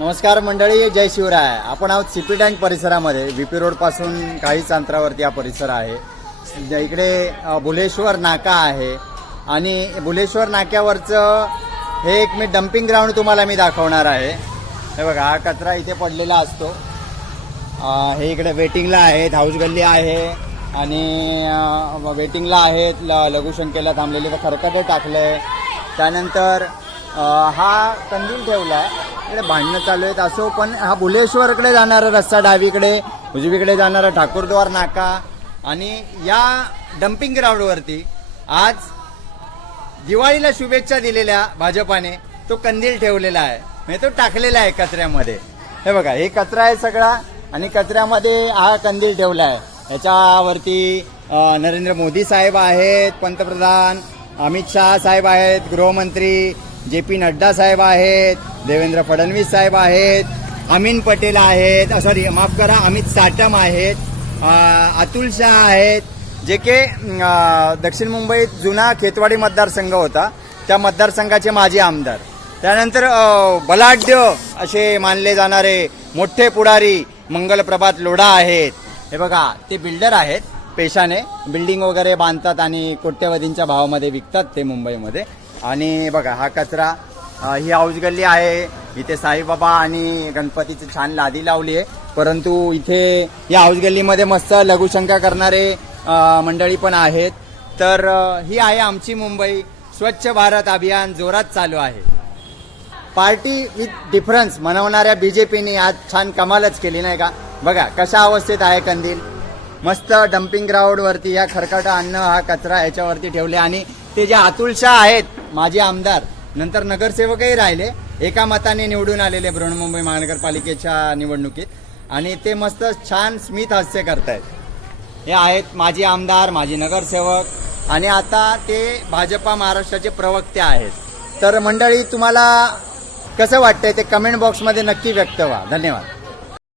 नमस्कार मंडळी, जय शिवराय. आपण आहोत सीपी टँक परिसरामध्ये. व्हीपी रोड पासून काहीच अंतरावरती हा परिसर आहे. इकडे बुलेश्वर नाका आहे आणि बुलेश्वर नाक्यावरचं हे एक डंपिंग ग्राउंड तुम्हाला मी दाखवणार आहे. हे बघा, हा कचरा इथे पडलेला असतो. हे इकडे वेटिंगला आहेत, हाऊस गल्ली आहे आणि वेटिंगला आहेत, लघुशंकेला थांबलेले खरकटे टाकले. त्यानंतर हा कंदील ठेवला. इकडे भांडणं चालू आहेत असो, पण हा बुलेश्वरकडे जाणारा रस्ता, डावीकडे उजवीकडे जाणारा ठाकूरद्वार नाका आणि या डम्पिंग ग्राउंडवरती आज दिवाळीला शुभेच्छा दिलेल्या भाजपाने तो कंदील ठेवलेला आहे, म्हणजे तो टाकलेला आहे कचऱ्यामध्ये. हे बघा, हे कचरा आहे सगळा आणि कचऱ्यामध्ये हा कंदील ठेवला आहे. याच्यावरती नरेंद्र मोदी साहेब आहेत, पंतप्रधान अमित शहा साहेब आहेत, गृहमंत्री JP नड्डा साहेब आहेत, देवेंद्र फडणवीस साहेब आहेत, अमीन पटेल आहेत, माफ करा, अमित साटम आहेत, अतुल शाह आहेत, जे के दक्षिण मुंबईत जुना खेतवाडी मतदारसंघ होता, त्या मतदारसंघाचे माजी आमदार. त्यानंतर बलाढ्य असे मानले जाणारे मोठे पुढारी मंगलप्रभात लोढा आहेत. हे बघा, ते बिल्डर आहेत, पेशाने बिल्डिंग वगैरे बांधतात आणि कोट्यवधींच्या भावामध्ये विकतात ते मुंबईमध्ये. आणि बघा, हा कचरा, ही हाऊस गल्ली आहे. इथे साईबाबा आणि गणपतीची छान लादी लावली आहे, परंतु इथे या हाऊस गल्लीमध्ये मस्त लघुशंका करणारे मंडळी पण आहेत. तर ही आहे आमची मुंबई. स्वच्छ भारत अभियान जोरात चालू आहे. पार्टी विथ डिफरन्स म्हणवणाऱ्या BJPने आज छान कमालच केली, नाही का? बघा कशा अवस्थेत आहे कंदील. मस्त डम्पिंग ग्राउंडवरती या खरकटा अन्न, हा कचरा याच्यावरती ठेवले. आणि ते जे अतुल शाह आहेत, माजी आमदार, नंतर नगरसेवकही राहिले, एका मताने निवडून आलेले बृहन्मुंबई महानगरपालिकेच्या निवडणुकीत, आणि ते मस्त छान स्मित हास्य करतायत. हे आहेत माजी आमदार, माजी नगरसेवक आणि आता ते भाजपा महाराष्ट्राचे प्रवक्ते आहेत. तर मंडळी, तुम्हाला कसं वाटतंय ते कमेंट बॉक्समध्ये नक्की व्यक्त व्हा. धन्यवाद.